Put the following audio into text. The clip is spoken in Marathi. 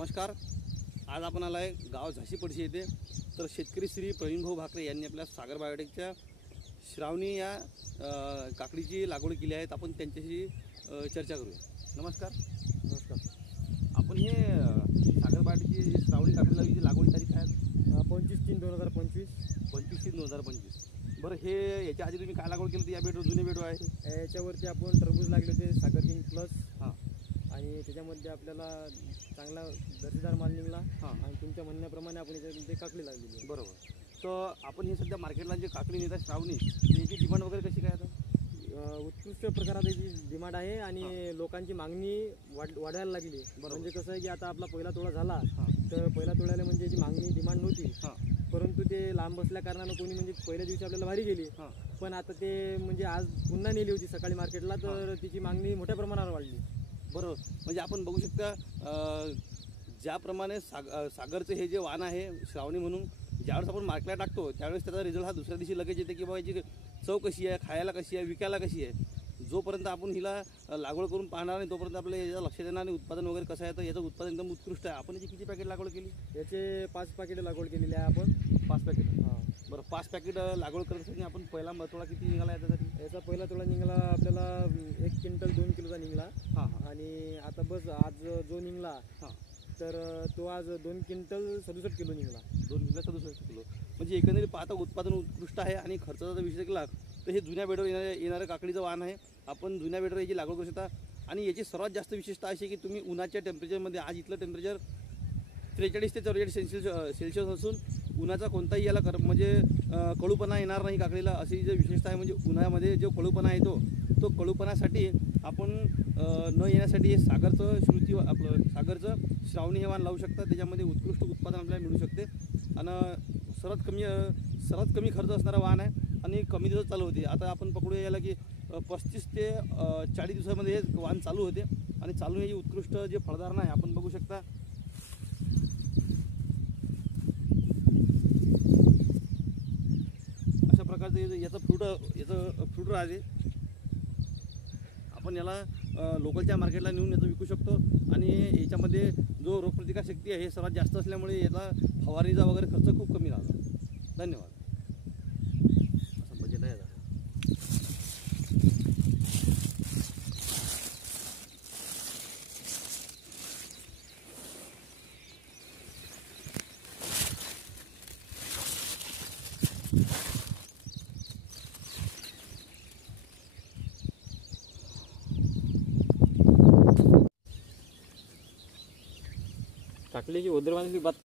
नमस्कार. आज आपण आलाय गाव झाशी पडशी येथे. तर शेतकरी श्री प्रवीण भाऊ भाकरे यांनी आपल्या सागर बायोटेकच्या श्रावणी या काकडीची लागवड केली आहे. आपण त्यांच्याशी चर्चा करूया. नमस्कार. नमस्कार. आपण हे सागर बायोटेकची श्रावणी काकडी लावण्याची लागवड तारीख आहे 25/3/2025. 25/3/2025. बरं, हे याच्या आधी तुम्ही काय लागवड केली होती? या बेडवर जुने बेडवर आहे. याच्यावरती आपण टरबूज लागले होते सागर किंग प्लस. हां. आणि त्याच्यामध्ये आपल्याला चांगला दर्जेदार माल निघाला. हां. आणि तुमच्या म्हणण्याप्रमाणे आपण याच्यामध्ये काकडी लागलेली आहे. बरोबर. तर आपण हे सध्या मार्केटला जे काकडी नेतात श्रावणी, याची डिमांड वगैरे कशी काय आता? उत्कृष्ट प्रकारात याची डिमांड आहे आणि लोकांची मागणी वाढायला लागली. म्हणजे कसं आहे की आता आपला पहिला तोळा झाला, तर पहिला तोळ्याला म्हणजे याची मागणी डिमांड नव्हती. परंतु ते लांब बसल्या कारणानं कोणी म्हणजे पहिल्या दिवशी आपल्याला भारी गेली. पण आता ते म्हणजे आज पुन्हा नेली होती सकाळी मार्केटला, तर तिची मागणी मोठ्या प्रमाणावर वाढली. बरोबर. म्हणजे आपण बघू शकता ज्याप्रमाणे सागरचं हे जे वाण आहे श्रावणी म्हणून, ज्यावेळेस आपण मार्केटला टाकतो त्यावेळेस त्याचा रिझल्ट हा दुसऱ्या दिवशी लगेच येते की बाबा याची चव कशी आहे, खायला कशी आहे, विकायला कशी आहे. जोपर्यंत आपण हिला लागवड करून पाहणार नाही तोपर्यंत आपल्याला याच्या लक्षात येणार नाही उत्पादन वगैरे कसं आहे. तर याचं उत्पादन एकदम उत्कृष्ट आहे. आपण याची किती पॅकेट लागवड केली? याचे 5 पॅकेट लागवड केलेली आहे आपण. 5 पॅकेट. हां. बरं, 5 पॅकेट लागवड करत असताना आपण पहिला तोळा किती निघाला याच्यासाठी? याचा पहिला तोळा निघाला आपल्याला 1 क्विंटल 2 किलोचा निघाला. हां. आणि आता बस आज जो निघाला, हां, तर तो आज 2 क्विंटल 67 किलो निघाला. 2 क्विंटल 67 किलो. म्हणजे एकंदरीत पाहता उत्पादन उत्कृष्ट आहे. आणि खर्चाचा जर विषय केला तर हे जुन्या बेडवर येणारं काकडीचं वाण आहे. आपण जुन्या बेडवर याची लागवड करू शकता. आणि याची सर्वात जास्त विशेषता अशी आहे की तुम्ही उन्हाच्या टेम्परेचरमध्ये, आज इथलं टेम्परेचर 43 ते 44 सेल्सिअस असून उन्हाचा कोणताही याला म्हणजे कडूपणा येणार नाही काकडीला, अशी जी विशेषता आहे. म्हणजे उन्हाळ्यामध्ये जो कडूपणा येतो तो कडूपणासाठी आपण न येण्यासाठी हे आपलं सागरचं श्रावणी हे वाण लावू शकता. त्याच्यामध्ये उत्कृष्ट उत्पादन आपल्याला मिळू शकते. आणि सर्वात कमी खर्च असणारा वाण आहे आणि कमी दिवस चालू होते. आता आपण पकडूया याला की 35 ते 40 दिवसामध्ये हे वाण चालू होते. आणि चालू हे उत्कृष्ट जे फळधारणा आहे आपण बघू शकता. अशा प्रकारचं याचं फ्रूट राहते. आपण याला लोकलच्या मार्केटला नेऊन याचं विकू शकतो. आणि याच्यामध्ये जो रोगप्रतिकार शक्ती आहे हे सर्वात जास्त असल्यामुळे याचा फवारणीचा वगैरे खर्च खूप कमी राहतो. धन्यवाद. असं बजेट आहे. टाकली की उदरवानी बात